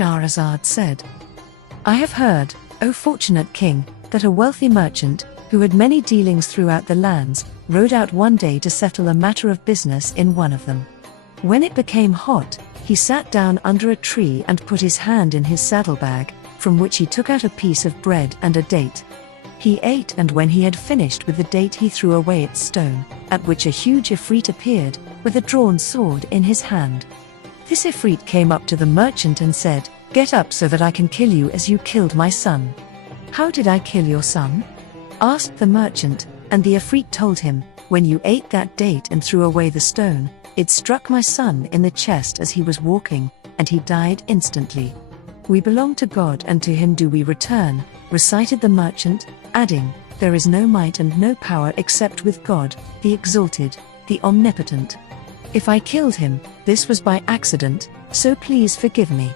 Shahrazad said, I have heard, O fortunate king, that a wealthy merchant, who had many dealings throughout the lands, rode out one day to settle a matter of business in one of them. When it became hot, he sat down under a tree and put his hand in his saddlebag, from which he took out a piece of bread and a date. He ate, and when he had finished with the date he threw away its stone, at which a huge Ifrit appeared, with a drawn sword in his hand. This Ifrit came up to the merchant and said, Get up so that I can kill you as you killed my son. How did I kill your son? Asked the merchant, and the Ifrit told him, When you ate that date and threw away the stone, it struck my son in the chest as he was walking, and he died instantly. We belong to God, and to him do we return, recited the merchant, adding, There is no might and no power except with God, the Exalted, the Omnipotent. If I killed him, this was by accident, so please forgive me.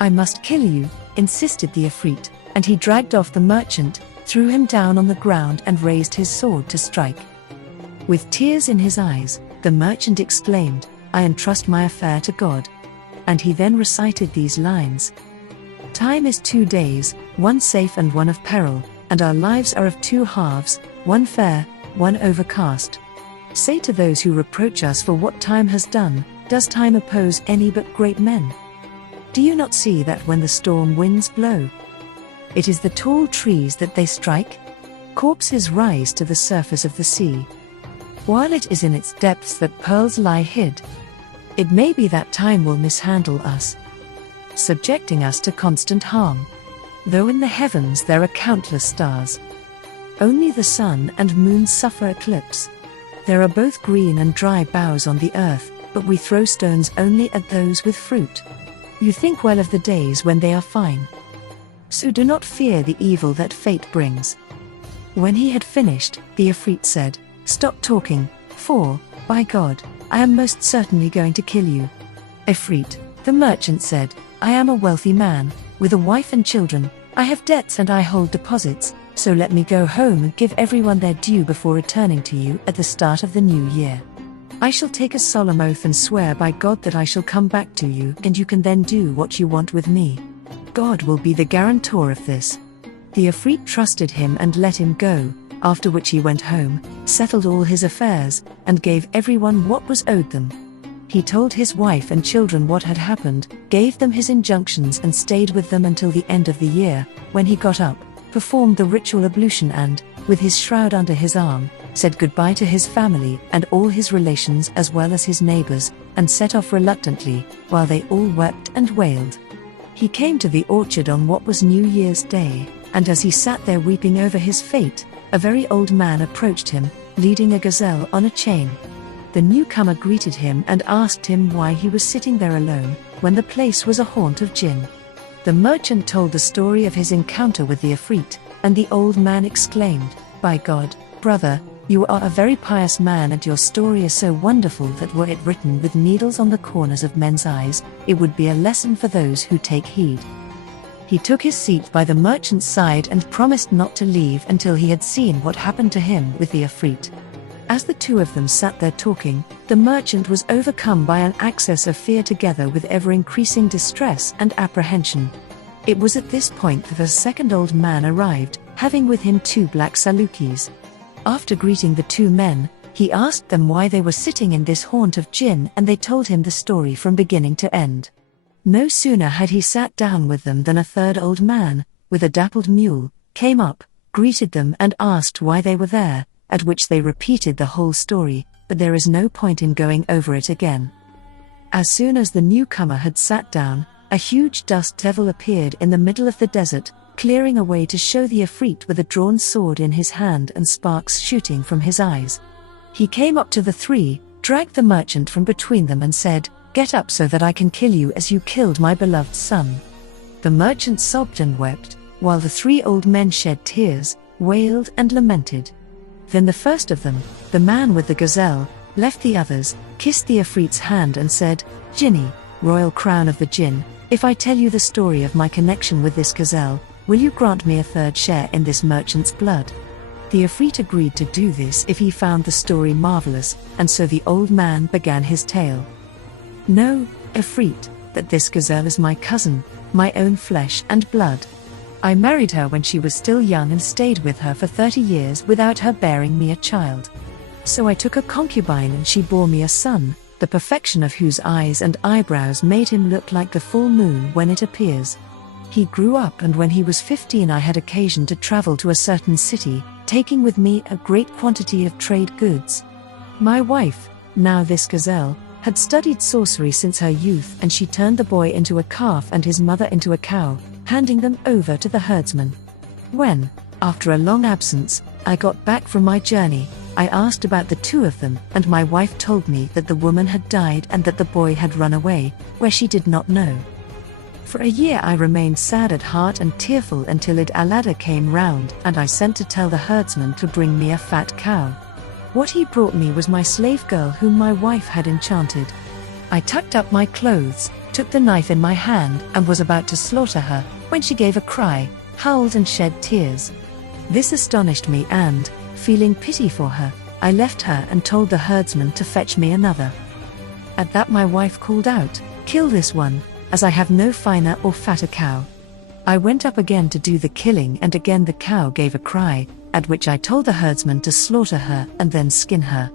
I must kill you, insisted the Ifrit, and he dragged off the merchant, threw him down on the ground and raised his sword to strike. With tears in his eyes, the merchant exclaimed, I entrust my affair to God. And he then recited these lines. Time is 2 days, one safe and one of peril, and our lives are of 2 halves, one fair, one overcast. Say to those who reproach us for what time has done, does time oppose any but great men? Do you not see that when the storm winds blow, it is the tall trees that they strike? Corpses rise to the surface of the sea, while it is in its depths that pearls lie hid. It may be that time will mishandle us, subjecting us to constant harm. Though in the heavens there are countless stars, only the sun and moon suffer eclipse. There are both green and dry boughs on the earth, but we throw stones only at those with fruit. You think well of the days when they are fine, so do not fear the evil that fate brings. When he had finished, the Ifrit said, Stop talking, for, by God, I am most certainly going to kill you. Ifrit, the merchant said, I am a wealthy man, with a wife and children, I have debts and I hold deposits, so let me go home and give everyone their due before returning to you at the start of the new year. I shall take a solemn oath and swear by God that I shall come back to you, and you can then do what you want with me. God will be the guarantor of this. The Ifrit trusted him and let him go, after which he went home, settled all his affairs, and gave everyone what was owed them. He told his wife and children what had happened, gave them his injunctions and stayed with them until the end of the year, when he got up, performed the ritual ablution and, with his shroud under his arm, said goodbye to his family and all his relations as well as his neighbors, and set off reluctantly, while they all wept and wailed. He came to the orchard on what was New Year's Day, and as he sat there weeping over his fate, a very old man approached him, leading a gazelle on a chain. The newcomer greeted him and asked him why he was sitting there alone, when the place was a haunt of jinn. The merchant told the story of his encounter with the Ifrit, and the old man exclaimed, By God, brother, you are a very pious man, and your story is so wonderful that were it written with needles on the corners of men's eyes, it would be a lesson for those who take heed. He took his seat by the merchant's side and promised not to leave until he had seen what happened to him with the Ifrit. As the two of them sat there talking, the merchant was overcome by an access of fear together with ever-increasing distress and apprehension. It was at this point that a second old man arrived, having with him 2 black Salukis. After greeting the 2 men, he asked them why they were sitting in this haunt of jinn, and they told him the story from beginning to end. No sooner had he sat down with them than a third old man, with a dappled mule, came up, greeted them and asked why they were there, at which they repeated the whole story, but there is no point in going over it again. As soon as the newcomer had sat down, a huge dust devil appeared in the middle of the desert, clearing a way to show the Ifrit with a drawn sword in his hand and sparks shooting from his eyes. He came up to the 3, dragged the merchant from between them and said, Get up so that I can kill you as you killed my beloved son. The merchant sobbed and wept, while the 3 old men shed tears, wailed and lamented. Then the first of them, the man with the gazelle, left the others, kissed the Ifrit's hand and said, Jinni, royal crown of the jinn, if I tell you the story of my connection with this gazelle, will you grant me a 3rd share in this merchant's blood? The Ifrit agreed to do this if he found the story marvelous, and so the old man began his tale. Know, Ifrit, that this gazelle is my cousin, my own flesh and blood. I married her when she was still young and stayed with her for 30 years without her bearing me a child. So I took a concubine and she bore me a son, the perfection of whose eyes and eyebrows made him look like the full moon when it appears. He grew up, and when he was 15 I had occasion to travel to a certain city, taking with me a great quantity of trade goods. My wife, now this gazelle, had studied sorcery since her youth, and she turned the boy into a calf and his mother into a cow, handing them over to the herdsman. When, after a long absence, I got back from my journey, I asked about the two of them, and my wife told me that the woman had died and that the boy had run away, where she did not know. For a year I remained sad at heart and tearful until Eid al-Adha came round, and I sent to tell the herdsman to bring me a fat cow. What he brought me was my slave girl whom my wife had enchanted. I tucked up my clothes, took the knife in my hand, and was about to slaughter her, when she gave a cry, howled and shed tears. This astonished me and, feeling pity for her, I left her and told the herdsman to fetch me another. At that my wife called out, "Kill this one, as I have no finer or fatter cow." I went up again to do the killing, and again the cow gave a cry, at which I told the herdsman to slaughter her and then skin her.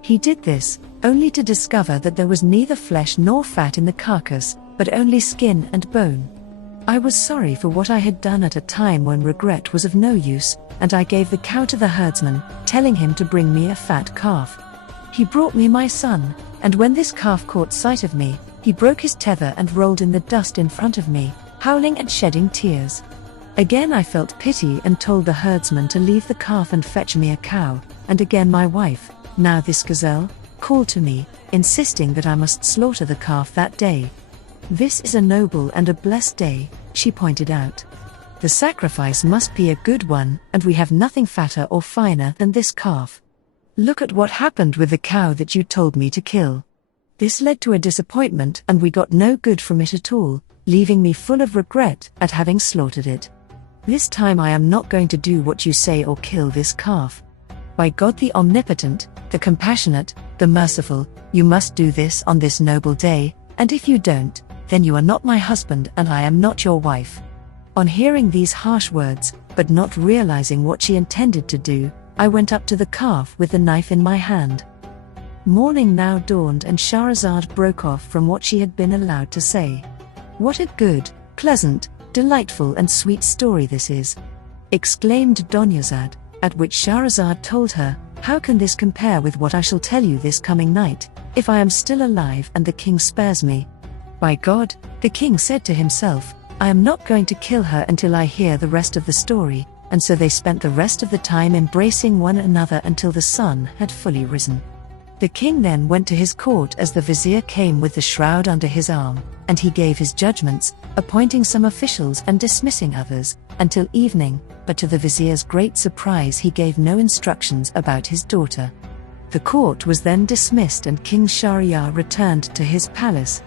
He did this, only to discover that there was neither flesh nor fat in the carcass, but only skin and bone. I was sorry for what I had done at a time when regret was of no use, and I gave the cow to the herdsman, telling him to bring me a fat calf. He brought me my son, and when this calf caught sight of me, he broke his tether and rolled in the dust in front of me, howling and shedding tears. Again I felt pity and told the herdsman to leave the calf and fetch me a cow, and again my wife, now this gazelle, called to me, insisting that I must slaughter the calf that day. "This is a noble and a blessed day," she pointed out. "The sacrifice must be a good one, and we have nothing fatter or finer than this calf. Look at what happened with the cow that you told me to kill." This led to a disappointment, and we got no good from it at all, leaving me full of regret at having slaughtered it. "This time I am not going to do what you say or kill this calf. By God the Omnipotent, the Compassionate, the Merciful, you must do this on this noble day, and if you don't, then you are not my husband and I am not your wife." On hearing these harsh words, but not realizing what she intended to do, I went up to the calf with the knife in my hand. Morning now dawned, and Shahrazad broke off from what she had been allowed to say. "What a good, pleasant, delightful and sweet story this is!" exclaimed Dunyazad, at which Shahrazad told her, "How can this compare with what I shall tell you this coming night, if I am still alive and the king spares me?" By God, the king said to himself, "I am not going to kill her until I hear the rest of the story," and so they spent the rest of the time embracing one another until the sun had fully risen. The king then went to his court as the vizier came with the shroud under his arm, and he gave his judgments, appointing some officials and dismissing others, until evening, but to the vizier's great surprise he gave no instructions about his daughter. The court was then dismissed and King Shahryar returned to his palace,